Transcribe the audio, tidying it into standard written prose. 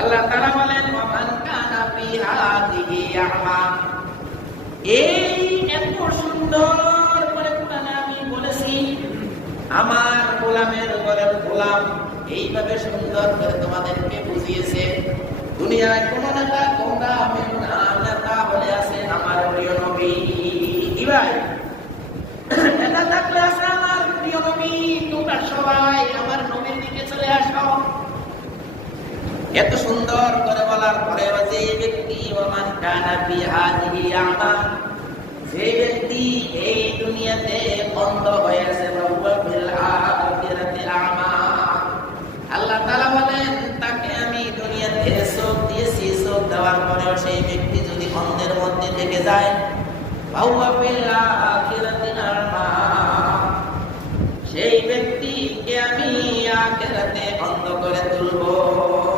আল্লাহ তাআলা বলেন ওয়ামান কানা ফি হাদিহি আ'মা। এই এত সুন্দর করে কোরআনে আমি বলেছি, আমার গোলামের ঘরের গোলাম এইভাবে সুন্দর করে তোমাদেরকে বুঝিয়েছে। দুনিয়ায় কোন নেতা তোমরা নেতা বলে আছে আমার প্রিয় নবী। কি ভাই, নেতা থাকলে আছে আমার প্রিয় নবী, তোমরা সবাই আমার নবীর দিকে চলে আসো। এত সুন্দর করে বলার পরে যে ব্যক্তি ওমান কানা ফি হাদিহি আ'মা, যে ব্যক্তি এই দুনিয়াতে অন্ধ হয়ে আছে, ওয়া ফিল আখিরাতি আ'মা, আল্লাহ তাআলা বলেন তাকে আমি দুনিয়াতে চোখ দিয়েছি, চোখ দেওয়ার পরেও সেই ব্যক্তি যদি অন্ধের মধ্যে থেকে যায়, ওয়া ফিল আখিরাতি আ'মা, সেই ব্যক্তিকে আমি আখিরাতে অন্ধ করে তুলব।